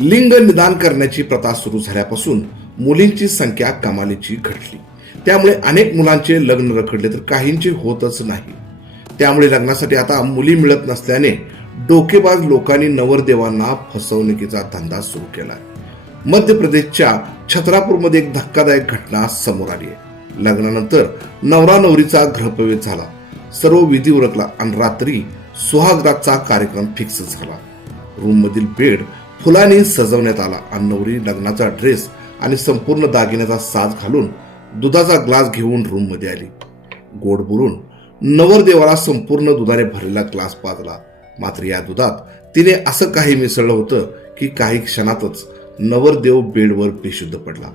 लिंग निदान करण्याची प्रथा सुरू झाल्यापासून मुलींची संख्या कमालीची घटली. त्यामुळे अनेक मुलांचे लग्न रखडले तर काहींचे होतच नाही. त्यामुळे लग्नासाठी आता मुली मिळत नसल्याने डोकेबाज लोकांनी नवरदेवांना फसवणुकीचा धंदा सुरू केला. मध्य प्रदेशच्या छत्रापूरमध्ये एक धक्कादायक घटना समोर आली आहे. लग्नानंतर नवरा नवरीचा गृहप्रवेश झाला. सर्व विधी उरकला आणि रात्री सुहागरातचा कार्यक्रम फिक्स झाला. रूम मधील बेड फुलांनी सजवण्यात आला. आणि नवरी लग्नाचा ड्रेस आणि संपूर्ण दागिन्याचा साज घालून दुधाचा ग्लास घेऊन रूममध्ये आली. गोड बोलून नवरदेवाला संपूर्ण दुधाने भरलेला ग्लास पाजला. मात्र या दुधात तिने असं काही मिसळलं होतं की काही क्षणातच नवरदेव बेडवर बेशुद्ध पडला.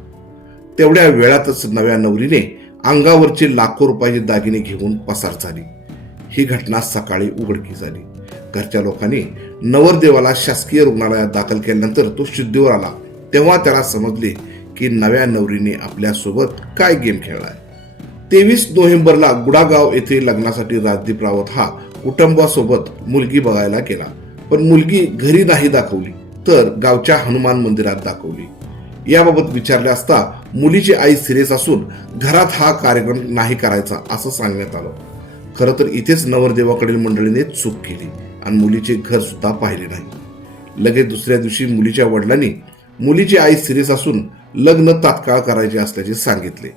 तेवढ्या वेळातच नव्या नवरीने अंगावरचे लाखो रुपयाचे दागिने घेऊन पसार झाली. ही घटना सकाळी उघडकी झाली घरच्या लोकांनी नवरदेवाला शासकीय रुग्णालयात दाखल केल्यानंतर तो शुद्धीवर आला. तेव्हा त्याला समजले की नव्या नवरीने आपल्यासोबत काय गेम खेळलाय. तेवीस नोव्हेंबरला गुडागाव येथे लग्नासाठी राजदीप रावत हा कुटुंबासोबत मुलगी बघायला गेला. पण मुलगी घरी नाही दाखवली तर गावच्या हनुमान मंदिरात दाखवली. याबाबत विचारले असता मुलीची आई सिरियस असून घरात हा कार्यक्रम नाही करायचा असं सांगण्यात आलं. खरं तर इथेच नवरदेवाकडील मंडळीने चूक केली. आणि मुलीचे घर सुद्धा पाहिले नाही. लगेच दुसऱ्या दिवशी मुलीच्या वडिलांनी मुलीची आई सिरियस असून लग्न तात्काळ करायचे असल्याचे सांगितले.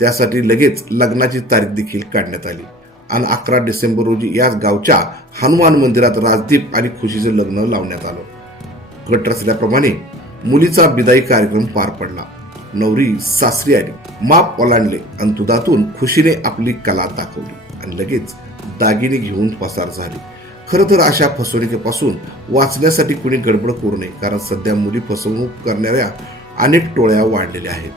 त्यासाठी लगेच लग्नाची तारीख देखील काढण्यात आली. आणि अकरा डिसेंबर रोजी याच गावच्या हनुमान मंदिरात राजदीप आणि खुशीचे लग्न लावण्यात आलं. घट रचल्याप्रमाणे मुलीचा बिदाई कार्यक्रम पार पडला. नवरी सासरी आली माप ओलांडले आणि दुधातून खुशीने आपली कला दाखवली आणि लगेच दागिने घेऊन पसार झाली. खरं तर अशा फसवणुकीपासून वाचण्यासाठी कुणी गडबड करू नये कारण सध्या मुली फसवणूक करणाऱ्या अनेक टोळ्या वाढलेल्या आहेत.